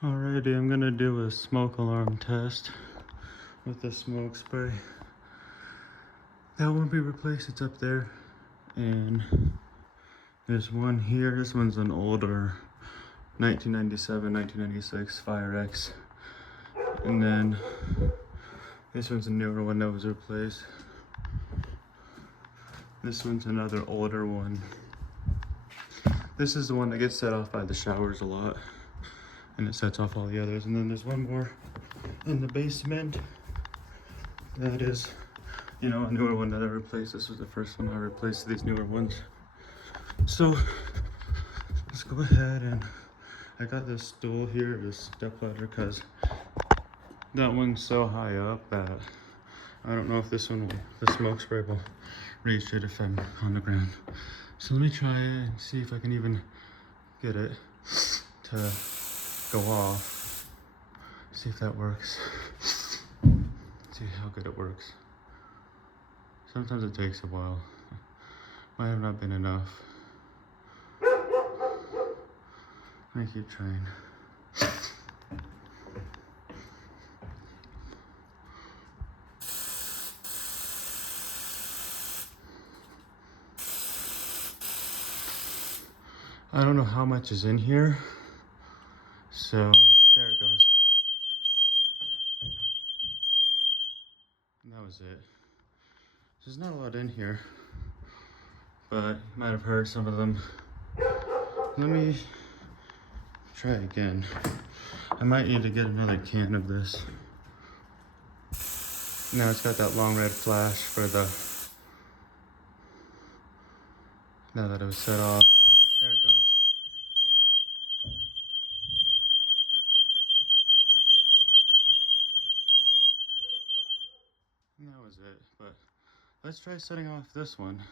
Alrighty, I'm gonna do a smoke alarm test with the smoke spray. That won't be replaced, it's up there. And there's one here. This one's an older 1997, 1996 Fire-X. And then this one's a newer one that was replaced. This one's another older one. This is the one that gets set off by the showers a lot, and it sets off all the others. And then there's one more in the basement that is, a newer one that I replaced. This was the first one I replaced these newer ones. So let's go ahead, and I got this stool here, this step ladder, because that one's so high up that I don't know if the smoke spray will reach it if I'm on the ground. So let me try it and see if I can even get it to go off. See if that works. See how good it works. Sometimes it takes a while. Might have not been enough. Let me keep trying. I don't know how much is in here, so there it goes. And that was it. There's not a lot in here, but you might have heard some of them. Let me try again. I might need to get another can of this. Now it's got that long red flash for now that it was set off. There it goes. And that was it, but let's try setting off this one.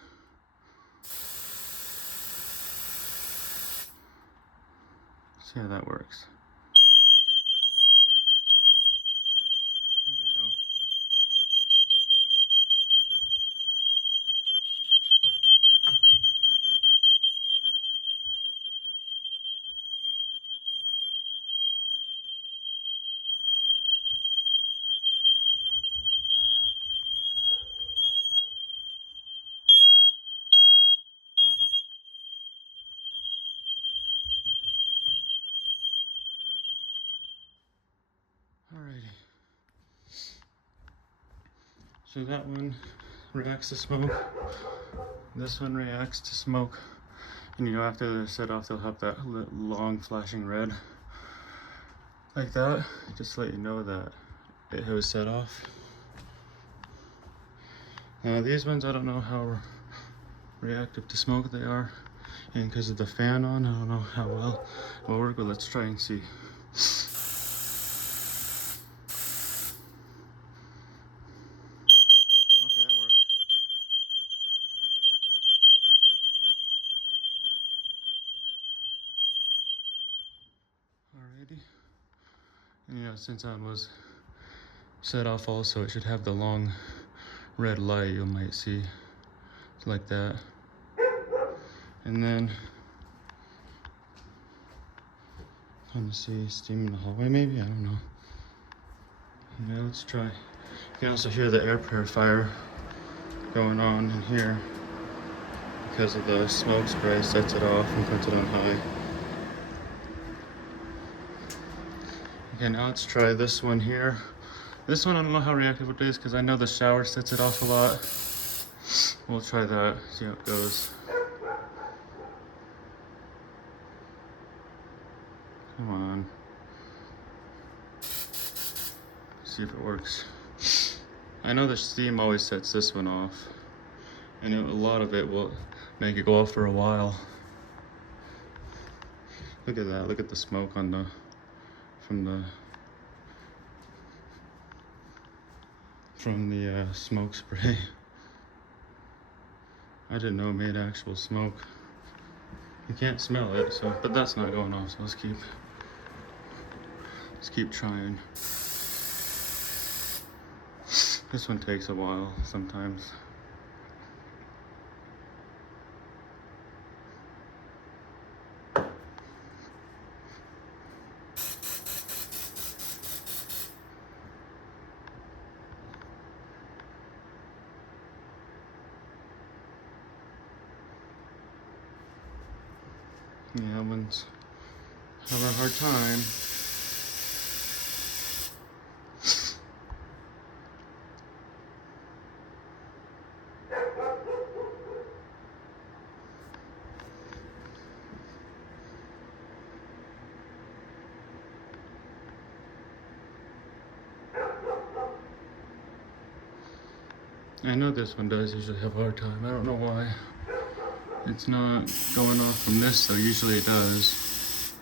See how that works. There we go. Alrighty. So that one reacts to smoke. This one reacts to smoke. And after they're set off, they'll have that long flashing red. Like that, just to let you know that it was set off. Now these ones, I don't know how reactive to smoke they are. And because of the fan on, I don't know how well it will work, but let's try and see. Okay, that worked. Alrighty. And since I was set off also, it should have the long red light you might see. Like that. And then, trying to see steam in the hallway maybe? I don't know. Yeah, let's try. You can also hear the air purifier going on in here because of the smoke spray sets it off and puts it on high. Okay, now let's try this one here. This one I don't know how reactive it is because I know the shower sets it off a lot. We'll try that, see how it goes. Come on. See if it works. I know the steam always sets this one off, and a lot of it will make it go off for a while. Look at that, look at the smoke from the smoke spray. I didn't know it made actual smoke. You can't smell it, but that's not going off, so let's keep trying. This one takes a while sometimes. Yeah, that one's having a hard time. I know this one does usually have a hard time. I don't know why. It's not going off from this, so usually it does.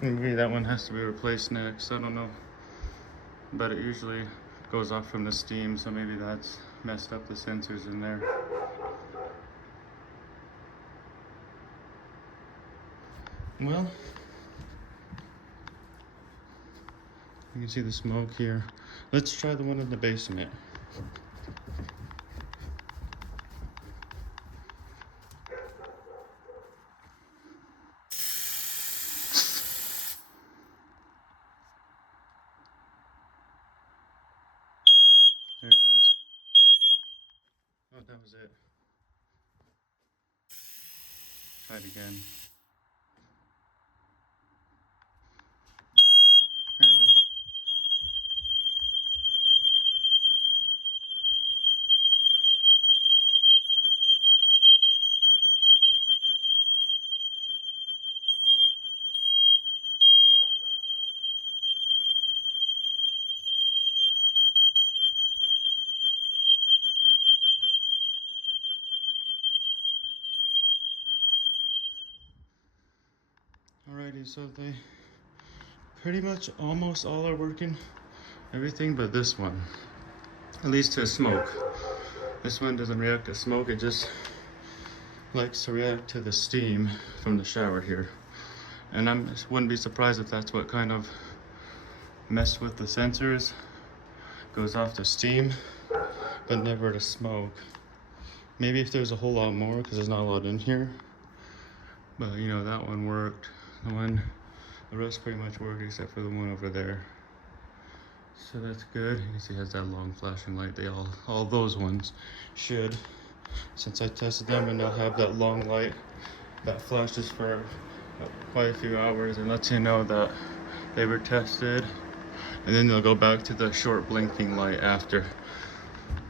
Maybe that one has to be replaced next. I don't know. But it usually goes off from the steam, so maybe that's messed up the sensors in there. Well, you can see the smoke here. Let's try the one in the basement. There it goes. Oh, that was it. Try it again. There it goes. Alrighty, so they pretty much almost all are working. Everything but this one. At least to smoke. This one doesn't react to smoke, it just likes to react to the steam from the shower here. And I wouldn't be surprised if that's what kind of messed with the sensors. Goes off to steam, but never to smoke. Maybe if there's a whole lot more, because there's not a lot in here. But you know, that one worked. The rest pretty much worked except for the one over there. So that's good. You can see it has that long flashing light. They all those ones should. Since I tested them, and they'll have that long light that flashes for quite a few hours and lets you know that they were tested. And then they'll go back to the short blinking light after.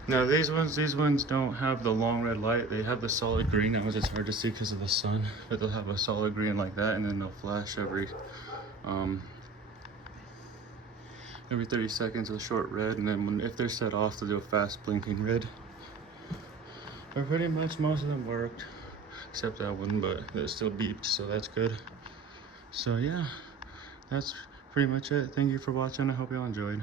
Now these ones don't have the long red light. They have the solid green. That was just hard to see because of the sun. But they'll have a solid green like that, and then they'll flash every 30 seconds with a short red, and then if they're set off, they'll do a fast blinking red. But pretty much most of them worked, except that one, but it still beeped, so that's good. So yeah, that's pretty much it. Thank you for watching. I hope you all enjoyed.